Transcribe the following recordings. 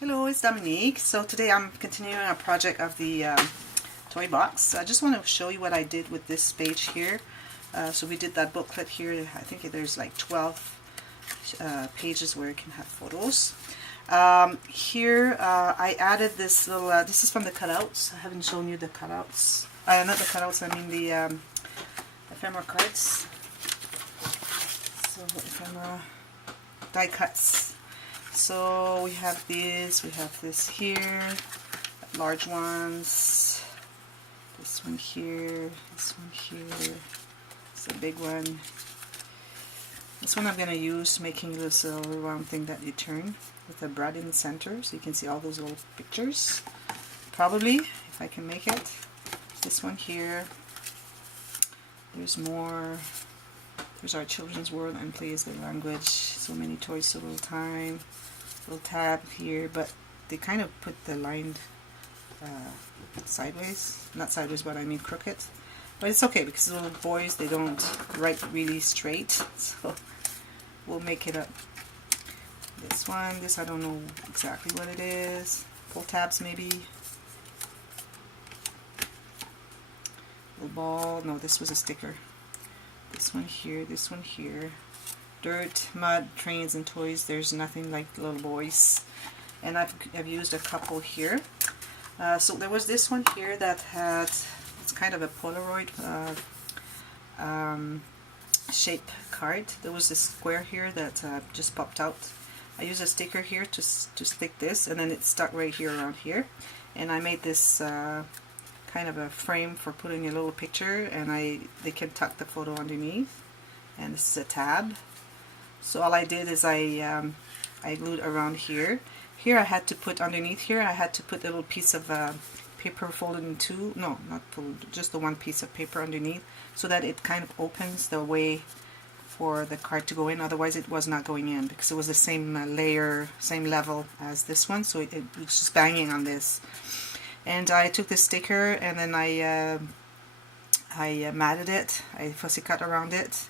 Hello, it's Dominique. So today I'm continuing our project of the toy box. So I just want to show you what I did with this page here. So we did that booklet here. I think there's like 12 pages where you can have photos. Here I added this little, this is from the cutouts. I haven't shown you the cutouts. Not the cutouts, I mean the ephemera cards. So ephemera die cuts. So we have this here, large ones, this one here, it's a big one. This one I'm going to use making this little round thing that you turn with a brad in the center so you can see all those little pictures, probably, if I can make it. This one here, there's more, there's our children's world and plays the language, so many toys, so little time. Little tab here, but they kind of put the line sideways, not sideways, but I mean crooked, but it's okay because little boys, they don't write really straight, so we'll make it up. This one, this I don't know exactly what it is, pull tabs maybe, little ball, no, this was a sticker. This one here, dirt, mud, trains, and toys. There's nothing like little boys. And I've used a couple here. So there was this one here that had, it's kind of a Polaroid shape card. There was this square here that just popped out. I used a sticker here to stick this, and then it stuck right here around here. And I made this kind of a frame for putting a little picture, and they can tuck the photo underneath. And this is a tab. So all I did is I glued around here. Here I had to put underneath here, I had to put a little piece of paper folded in two, no, not folded, just the one piece of paper underneath, so that it kind of opens the way for the card to go in. Otherwise it was not going in because it was the same layer, same level as this one, so it was just banging on this. And I took this sticker and then I matted it, I fussy cut around it.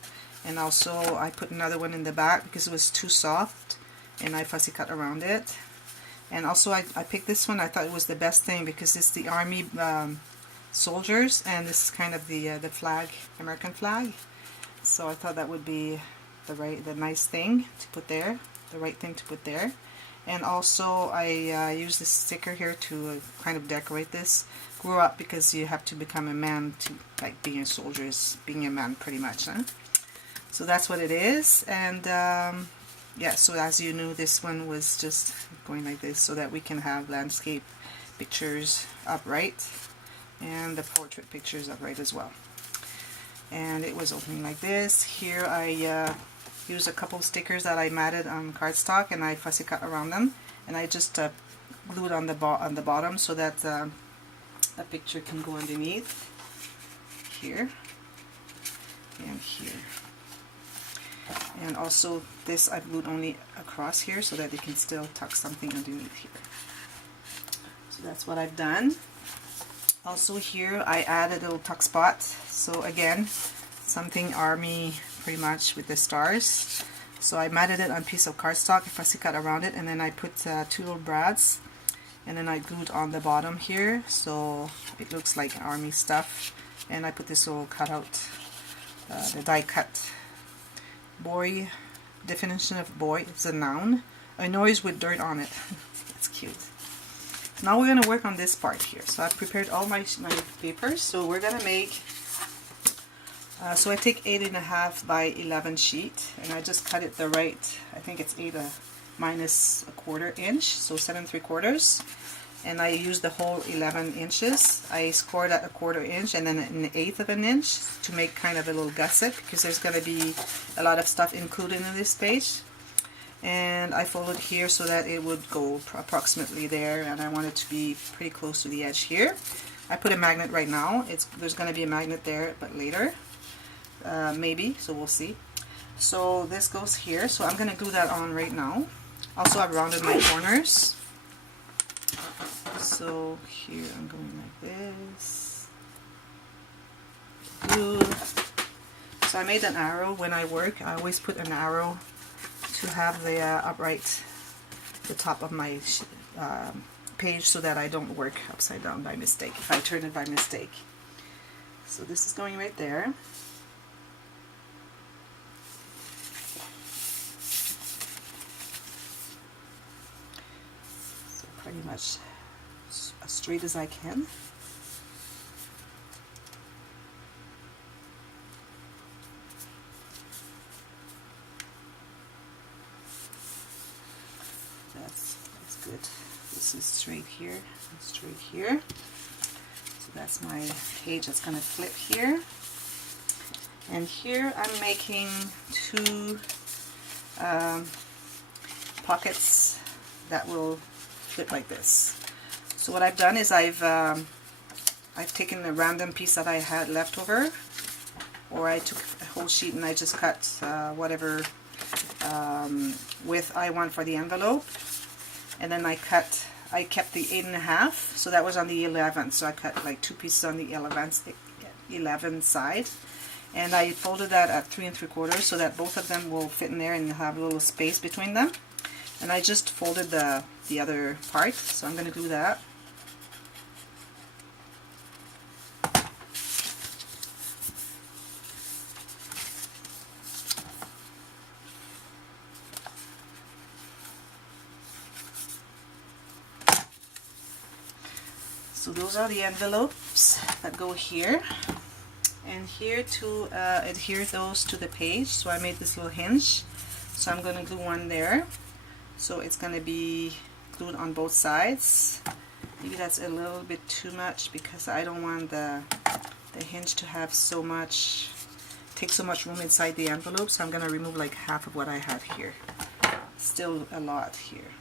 And also I put another one in the back because it was too soft, and I fussy cut around it. And also I picked this one. I thought it was the best thing because it's the army soldiers, and this is kind of the flag, American flag. So I thought that would be the nice thing to put there, the right thing to put there. And also I used this sticker here to kind of decorate this. Grow up because you have to become a man to, like, being a soldier is being a man pretty much, huh? So that's what it is. And yeah, so as you knew, this one was just going like this so that we can have landscape pictures upright and the portrait pictures upright as well. And it was opening like this. Here I used a couple stickers that I matted on cardstock, and I fussy cut around them, and I just glued on the bottom so that a picture can go underneath here and here. And also this I've glued only across here so that you can still tuck something underneath here. So that's what I've done. Also here I added a little tuck spot. So again, something army pretty much with the stars. So I matted it on a piece of cardstock, I fussy cut around it, and then I put two little brads, and then I glued on the bottom here so it looks like army stuff. And I put this little cutout, the die cut. Boy, definition of boy, it's a noun. A noise with dirt on it. That's cute. Now we're going to work on this part here. So I've prepared all my papers. So we're going to make, so I take 8.5 by 11 sheet, and I just cut it the right, I think it's 8 minus a quarter inch, so 7 3/4. And I used the whole 11 inches. I scored at a quarter inch and then an 1/8 of an inch to make kind of a little gusset because there's going to be a lot of stuff included in this page. And I folded here so that it would go approximately there, and I want it to be pretty close to the edge here. I put a magnet right now. There's going to be a magnet there, but later, maybe, so we'll see. So this goes here, so I'm going to glue that on right now. Also, I've rounded my corners. So here I'm going like this. Glue. So I made an arrow when I work. I always put an arrow to have the upright the top of my page so that I don't work upside down by mistake if I turn it by mistake. So this is going right there. So pretty much as straight as I can. That's good. This is straight here and straight here. So that's my page that's going to flip here. And here I'm making two pockets that will flip like this. So what I've done is I've taken a random piece that I had left over, or I took a whole sheet and I just cut whatever width I want for the envelope. And then I kept the 8.5, so that was on the 11th. So I cut like two pieces on the 11 side, and I folded that at 3 3/4 so that both of them will fit in there and have a little space between them. And I just folded the other part, so I'm going to do that. So those are the envelopes that go here, and here to adhere those to the page. So I made this little hinge, so I'm going to glue one there, so it's going to be glued on both sides. Maybe that's a little bit too much because I don't want the hinge to have take so much room inside the envelope, so I'm going to remove like half of what I have here. Still a lot here.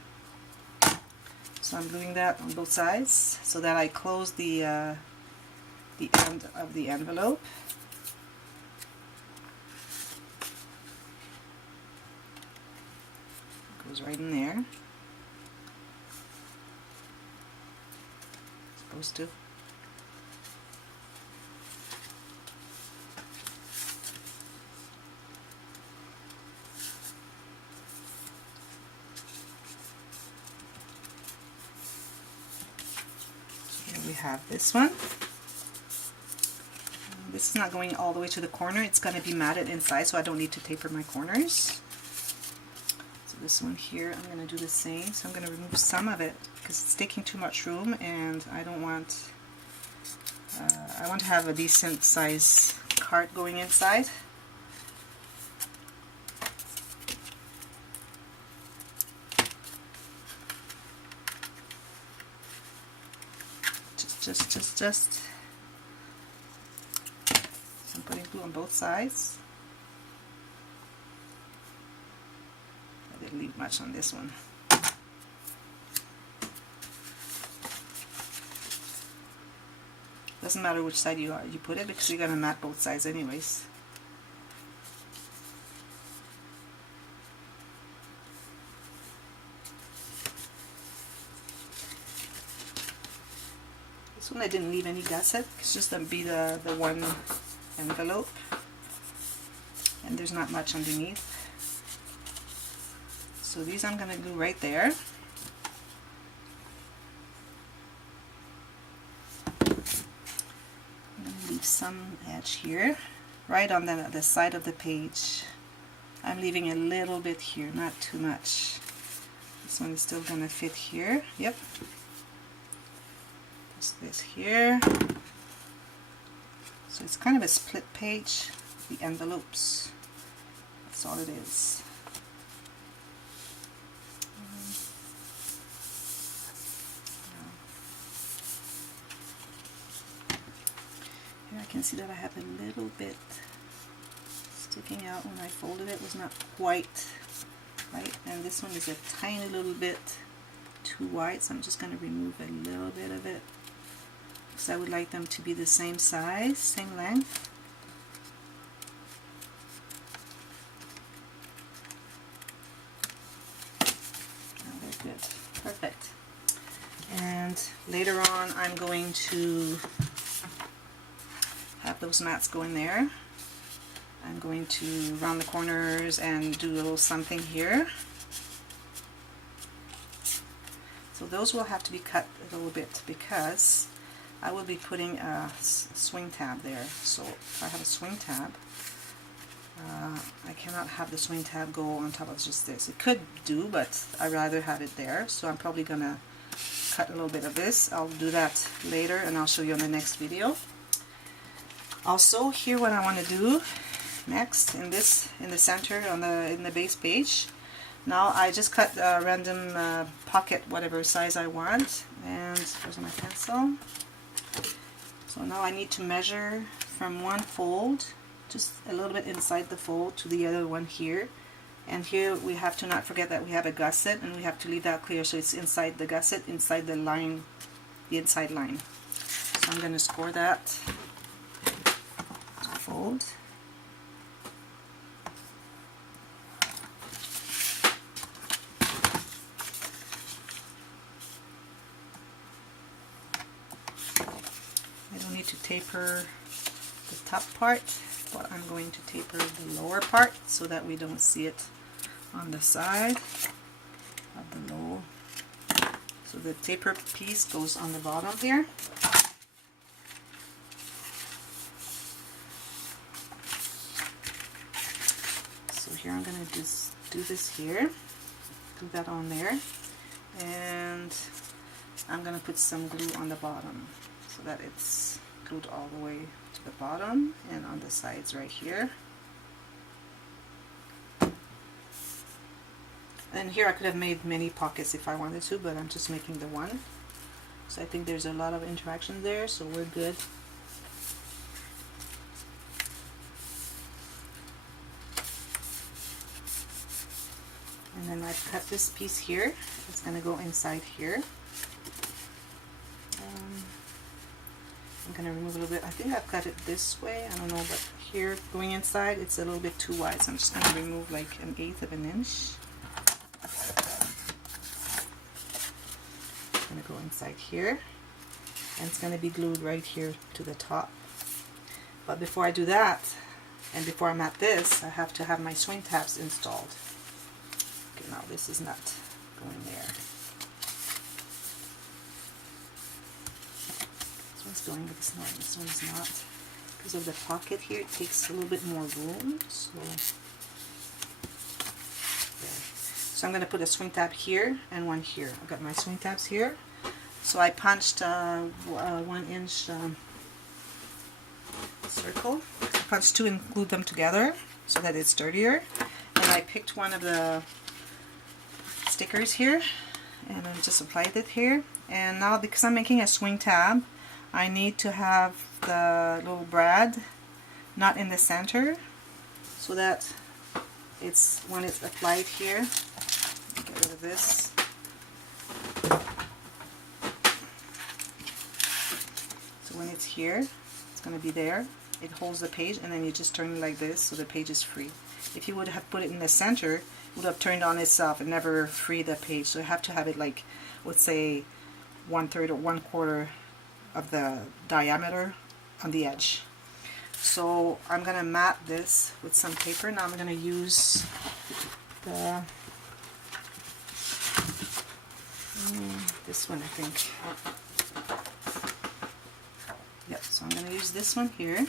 So I'm gluing that on both sides so that I close the end of the envelope. Goes right in there. Supposed to. We have this one. This is not going all the way to the corner. It's going to be matted inside, so I don't need to taper my corners. So this one here, I'm going to do the same. So I'm going to remove some of it because it's taking too much room, and I don't want. I want to have a decent size card going inside. Just. So I'm putting glue on both sides. I didn't leave much on this one. Doesn't matter which side you put it because you're going to mat both sides anyways. This one I didn't leave any gusset. It's just going to be the one envelope, and there's not much underneath. So these I'm going to glue right there. I'm going to leave some edge here, right on the side of the page. I'm leaving a little bit here, not too much. This one is still going to fit here. Yep. This here. So it's kind of a split page, the envelopes. That's all it is. Here I can see that I have a little bit sticking out when I folded it. It was not quite right, and this one is a tiny little bit too wide, so I'm just going to remove a little bit of it. So I would like them to be the same size, same length. Oh, they're good. Perfect. And later on I'm going to have those mats go in there. I'm going to round the corners and do a little something here. those will have to be cut a little bit because I will be putting a swing tab there. So if I have a swing tab, I cannot have the swing tab go on top of just this. It could do, but I'd rather have it there. So I'm probably gonna cut a little bit of this. I'll do that later and I'll show you in the next video. Also, here what I want to do next in the center in the base page. Now I just cut a random pocket, whatever size I want, and there's my pencil. So now I need to measure from one fold, just a little bit inside the fold, to the other one here. And here we have to not forget that we have a gusset, and we have to leave that clear so it's inside the gusset, inside the line, the inside line. So I'm going to score that to fold. I don't need to taper the top part, but I'm going to taper the lower part so that we don't see it on the side of the low. So the taper piece goes on the bottom here. So here I'm going to just do this here, glue that on there, and I'm going to put some glue on the bottom so that it's glued all the way to the bottom and on the sides right here. And here I could have made many pockets if I wanted to, but I'm just making the one. So I think there's a lot of interaction there, so we're good. And then I've cut this piece here. It's going to go inside here. I'm going to remove a little bit. I think I've cut it this way. I don't know, but here going inside, it's a little bit too wide. So I'm just going to remove like 1/8 of an inch. It's going to go inside here. And it's going to be glued right here to the top. But before I do that, and before I'm at this, I have to have my swing tabs installed. Okay, now this is not going there. This one's going, but this one's not. Because of the pocket here, it takes a little bit more room. So, there. So I'm going to put a swing tab here and one here. I've got my swing tabs here. So I punched a 1-inch circle. I punched two and glued them together so that it's sturdier. And I picked one of the stickers here and I just applied it here. And now because I'm making a swing tab, I need to have the little brad not in the center so that it's when it's applied here. Get rid of this. So when it's here, it's going to be there. It holds the page, and then you just turn it like this so the page is free. If you would have put it in the center, it would have turned on itself and never free the page. So you have to have it like, let's say, 1/3 or 1/4 of the diameter on the edge. So I'm going to mat this with some paper. Now I'm going to use the this one, I think. Yep, so I'm going to use this one here,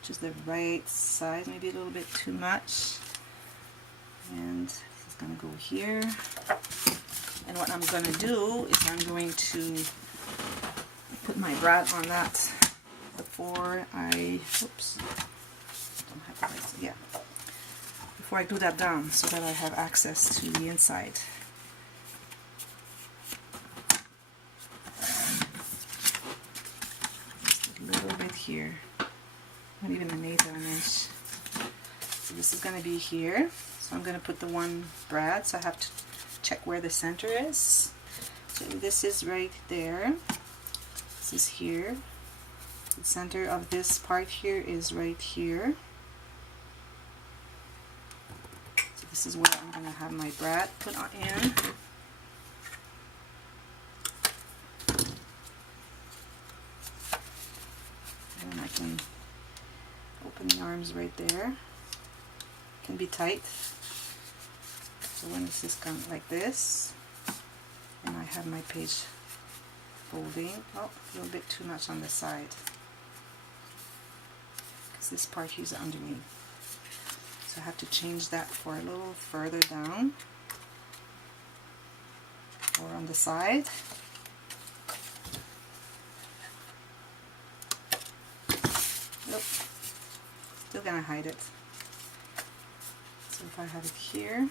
which is the right size, maybe a little bit too much. And this is going to go here. And what I'm going to do is I'm going to put my brad on that before I, oops, don't have the right, yeah, before I glue that down so that I have access to the inside. Just a little bit here, not even 1/8 of an inch. So this is going to be here, so I'm going to put the one brad, so I have to check where the center is. So this is right there. This is here. The center of this part here is right here. So this is where I'm going to have my brad put on in. And I can open the arms right there. It can be tight. So when it's just kind of like this, and I have my page folding. Oh, a little bit too much on the side, because this part here is underneath. So I have to change that for a little further down, or on the side. Nope. Still gonna hide it. So if I have it here,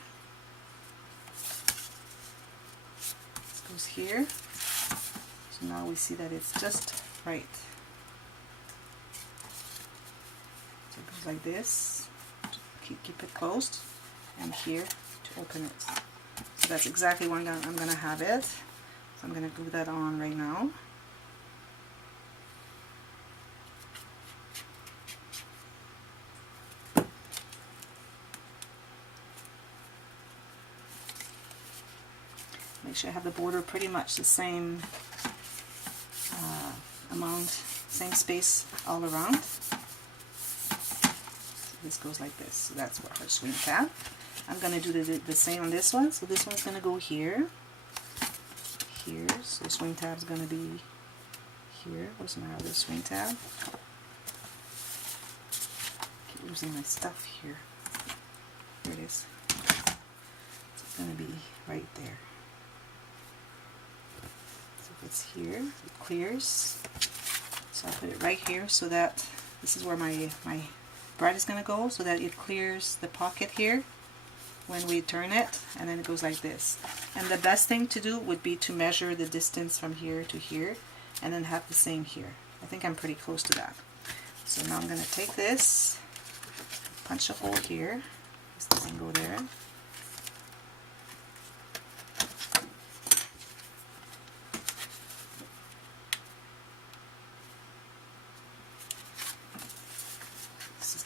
this goes here. So now we see that it's just right. So it goes like this. Keep it closed, and here to open it. So that's exactly where I'm gonna have it. So I'm gonna glue that on right now. Make sure I have the border pretty much the same amount, same space all around. This goes like this. So that's what her swing tab. I'm going to do the same on this one. So this one's going to go here. Here. So swing tab's going to be here. Where's my other swing tab? Keep losing my stuff here. Here it is. So it's going to be right there. So if it's here, it clears. So I'll put it right here so that this is where my bride is going to go, so that it clears the pocket here when we turn it, and then it goes like this. And the best thing to do would be to measure the distance from here to here, and then have the same here. I think I'm pretty close to that. So now I'm going to take this, punch a hole here. This doesn't go there.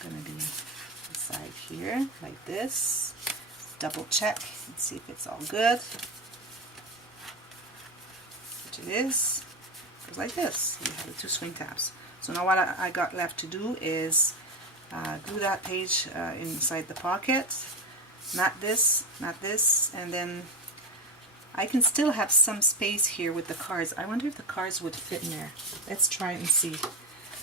Going to be inside here like this. Double check and see if it's all good, which it is. It goes like this. We have the two swing tabs. So now what I got left to do is glue that page inside the pocket, not this, and then I can still have some space here with the cards. I wonder if the cards would fit in there. Let's try and see.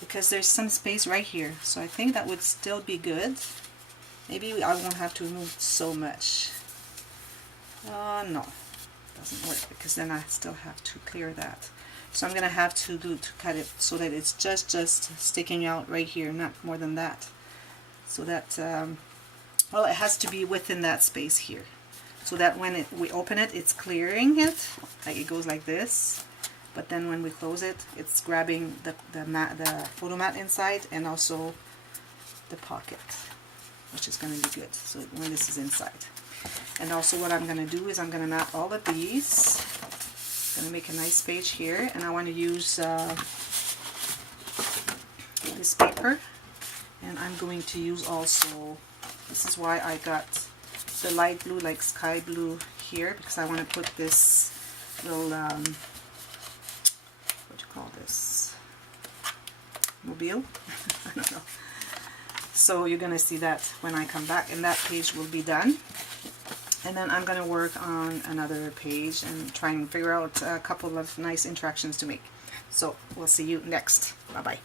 Because there's some space right here, so I think that would still be good. Maybe I won't have to remove so much. No, doesn't work, because then I still have to clear that. So I'm gonna have to cut it so that it's just sticking out right here, not more than that. So that well, it has to be within that space here, so that when we open it, it's clearing it, like it goes like this. But then when we close it, it's grabbing the photo mat inside, and also the pocket, which is going to be good. So when this is inside. And also what I'm going to do is I'm going to mat all of these. I'm going to make a nice page here, and I want to use this paper. And I'm going to use also, this is why I got the light blue, like sky blue here, because I want to put this little call this mobile. I don't know. So you're gonna see that when I come back, and that page will be done. And then I'm gonna work on another page and try and figure out a couple of nice interactions to make. So we'll see you next. Bye bye.